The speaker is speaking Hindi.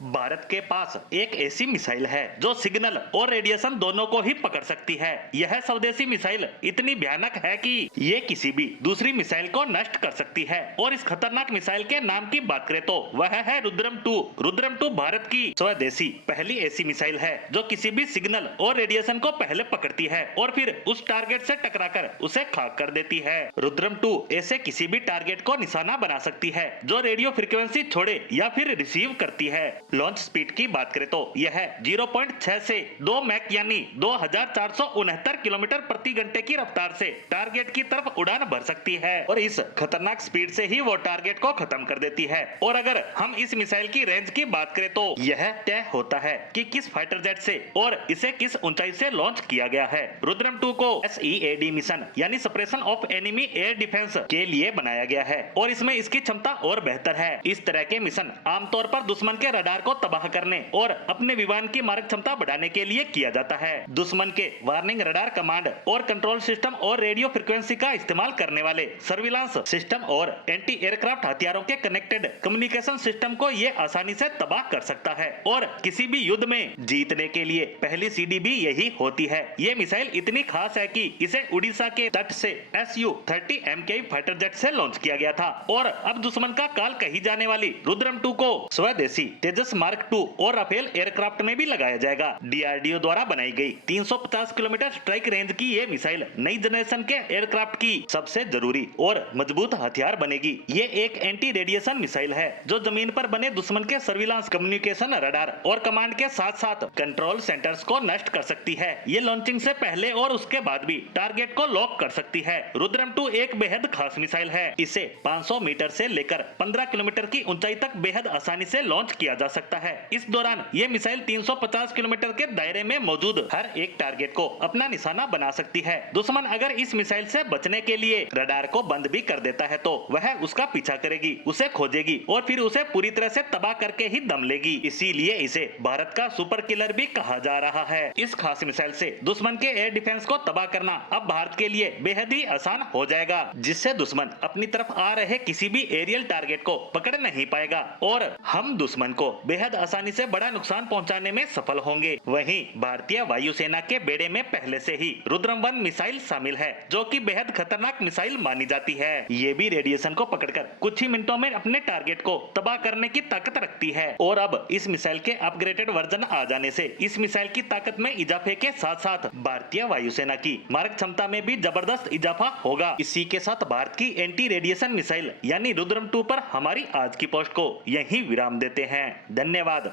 भारत के पास एक ऐसी मिसाइल है जो सिग्नल और रेडिएशन दोनों को ही पकड़ सकती है। यह स्वदेशी मिसाइल इतनी भयानक है कि ये किसी भी दूसरी मिसाइल को नष्ट कर सकती है। और इस खतरनाक मिसाइल के नाम की बात करें तो वह है रुद्रम 2। रुद्रम 2 भारत की स्वदेशी पहली ऐसी मिसाइल है जो किसी भी सिग्नल और रेडिएशन को पहले पकड़ती है और फिर उस टारगेट से टकराकर उसे खाक कर देती है। रुद्रम 2 ऐसे किसी भी टारगेट को निशाना बना सकती है जो रेडियो फ्रीक्वेंसी छोड़े या फिर रिसीव करती है। लॉन्च स्पीड की बात करें तो यह 0.6 से 2 मैक यानी 2469 किलोमीटर प्रति घंटे की रफ्तार से टारगेट की तरफ उड़ान भर सकती है और इस खतरनाक स्पीड से ही वो टारगेट को खत्म कर देती है। और अगर हम इस मिसाइल की रेंज की बात करें तो यह तय होता है कि किस फाइटर जेट से और इसे किस ऊंचाई से लॉन्च किया गया है। रुद्रम 2 को SEAD मिशन यानी suppression of enemy air defence के लिए बनाया गया है और इसमें इसकी क्षमता और बेहतर है। इस तरह के मिशन आमतौर पर दुश्मन के रडार को तबाह करने और अपने विमान की मारक क्षमता बढ़ाने के लिए किया जाता है। दुश्मन के वार्निंग रडार कमांड और कंट्रोल सिस्टम और रेडियो फ्रीक्वेंसी का इस्तेमाल करने वाले सर्विलांस सिस्टम और एंटी एयरक्राफ्ट हथियारों के कनेक्टेड कम्युनिकेशन सिस्टम को ये आसानी से तबाह कर सकता है। और किसी भी युद्ध में जीतने के लिए पहली सीढ़ी भी यही होती है। ये मिसाइल इतनी खास है कि इसे उड़ीसा के तट से Su-30 MKI फाइटर जेट से लॉन्च किया गया था और अब दुश्मन का काल कही जाने वाली रुद्रम 2 को स्वदेशी तेजस मार्क 2 और राफेल एयरक्राफ्ट में भी लगाया जाएगा। DRDO द्वारा बनाई गई 350 किलोमीटर स्ट्राइक रेंज की ये मिसाइल नई जनरेशन के एयरक्राफ्ट की सबसे जरूरी और मजबूत हथियार बनेगी। ये एक एंटी रेडिएशन मिसाइल है जो जमीन पर बने दुश्मन के सर्विलांस कम्युनिकेशन रडार और कमांड के साथ साथ कंट्रोल सेंटर्स को नष्ट कर सकती है। ये लॉन्चिंग से पहले और उसके बाद भी टारगेट को लॉक कर सकती है। रुद्रम 2 एक बेहद खास मिसाइल है। इसे 500 मीटर से लेकर 15 किलोमीटर की ऊंचाई तक बेहद आसानी से लॉन्च किया जा सकता है। इस दौरान ये मिसाइल 350 किलोमीटर के दायरे में मौजूद हर एक टारगेट को अपना निशाना बना सकती है। दुश्मन अगर इस मिसाइल से बचने के लिए रडार को बंद भी कर देता है तो वह उसका पीछा करेगी, उसे खोजेगी और फिर उसे पूरी तरह से तबाह करके ही दम लेगी। इसीलिए इसे भारत का सुपर किलर भी कहा जा रहा है। इस खास मिसाइल से दुश्मन के एयर डिफेंस को तबाह करना अब भारत के लिए बेहद ही आसान हो जाएगा, जिससे दुश्मन अपनी तरफ आ रहे किसी भी एरियल टारगेट को पकड़ नहीं पाएगा और हम दुश्मन को बेहद आसानी से बड़ा नुकसान पहुंचाने में सफल होंगे। वहीं भारतीय वायुसेना के बेड़े में पहले से ही रुद्रम 1 मिसाइल शामिल है जो कि बेहद खतरनाक मिसाइल मानी जाती है। ये भी रेडिएशन को पकड़कर कुछ ही मिनटों में अपने टारगेट को तबाह करने की ताकत रखती है। और अब इस मिसाइल के अपग्रेडेड वर्जन आ जाने से इस मिसाइल की ताकत में इजाफे के साथ साथ भारतीय वायुसेना की मारक क्षमता में भी जबरदस्त इजाफा होगा। इसी के साथ भारत की एंटी रेडिएशन मिसाइल यानी रुद्रम 2 पर हमारी आज की पोस्ट को यहीं विराम देते हैं। धन्यवाद।